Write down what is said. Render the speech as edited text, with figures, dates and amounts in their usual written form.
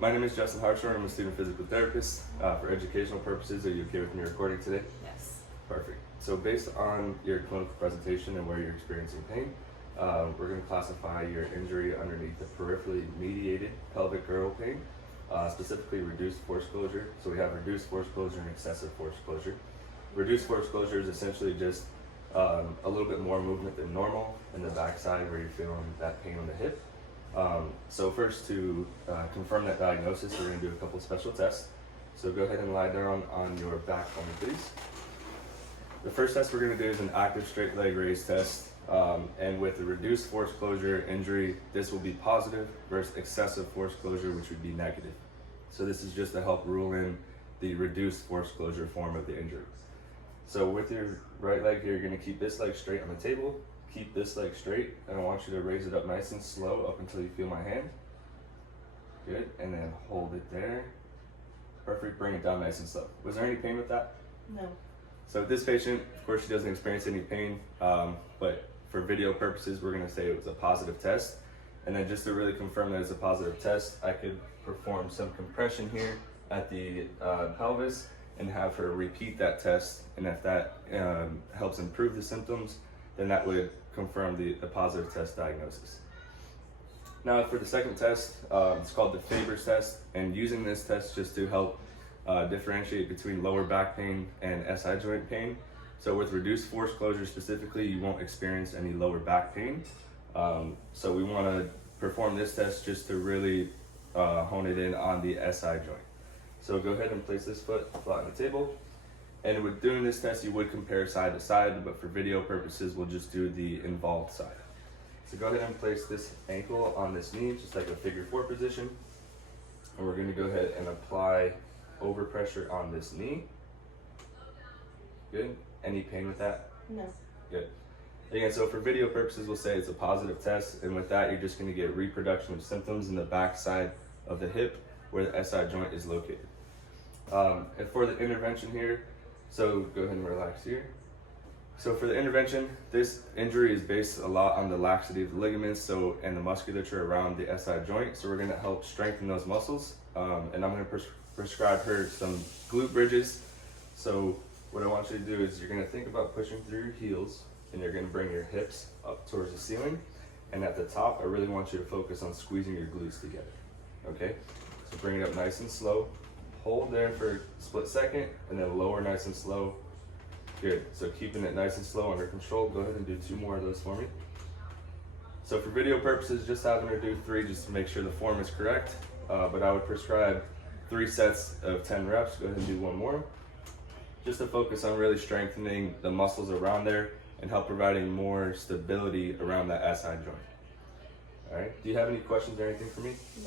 My name is Justin Hartshorn. I'm a student physical therapist. For educational purposes, are you okay with me recording today? Yes. Perfect. So based on your clinical presentation and where you're experiencing pain, we're going to classify your injury underneath the peripherally mediated pelvic girdle pain, specifically reduced force closure. So we have reduced force closure and excessive force closure. Reduced force closure is essentially just a little bit more movement than normal in the backside where you're feeling that pain on the hip. So first, to confirm that diagnosis, we're going to do a couple special tests. So go ahead and lie down on your back for me, please. The first test we're going to do is an active straight leg raise test. And with the reduced force closure injury, this will be positive versus excessive force closure, which would be negative. So this is just to help rule in the reduced force closure form of the injury. So with your right leg here, you're going to keep this leg straight on the table. Keep this leg straight, and I want you to raise it up nice and slow up until you feel my hand. Good, and then hold it there. Perfect, bring it down nice and slow. Was there any pain with that? No. So with this patient, of course, she doesn't experience any pain, but for video purposes, we're gonna say it was a positive test. And then just to really confirm that it's a positive test, I could perform some compression here at the pelvis and have her repeat that test. And if that helps improve the symptoms, then that would confirm the positive test diagnosis. Now for the second test, it's called the Faber's test, and using this test just to help differentiate between lower back pain and SI joint pain. So with reduced force closure specifically, you won't experience any lower back pain. So we want to perform this test just to really hone it in on the SI joint. So go ahead and place this foot flat on the table. And with doing this test, you would compare side to side, but for video purposes, we'll just do the involved side. So go ahead and place this ankle on this knee, just like a figure 4 position. And we're gonna go ahead and apply overpressure on this knee. Good. Any pain with that? No. Good. Again, so for video purposes, we'll say it's a positive test, and with that, you're just gonna get reproduction of symptoms in the back side of the hip where the SI joint is located. And for the intervention here, so go ahead and relax here. So for the intervention, this injury is based a lot on the laxity of the ligaments and the musculature around the SI joint. So we're going to help strengthen those muscles. And I'm going to prescribe her some glute bridges. So what I want you to do is you're going to think about pushing through your heels, and you're going to bring your hips up towards the ceiling. And at the top, I really want you to focus on squeezing your glutes together. Okay? So bring it up nice and slow. Hold there for a split second, and then lower nice and slow. Good. So keeping it nice and slow under control. Go ahead and do 2 more of those for me. So for video purposes, just having her do 3 just to make sure the form is correct. But I would prescribe 3 sets of 10 reps. Go ahead and do 1 more. Just to focus on really strengthening the muscles around there and help providing more stability around that SI joint. All right. Do you have any questions or anything for me? No.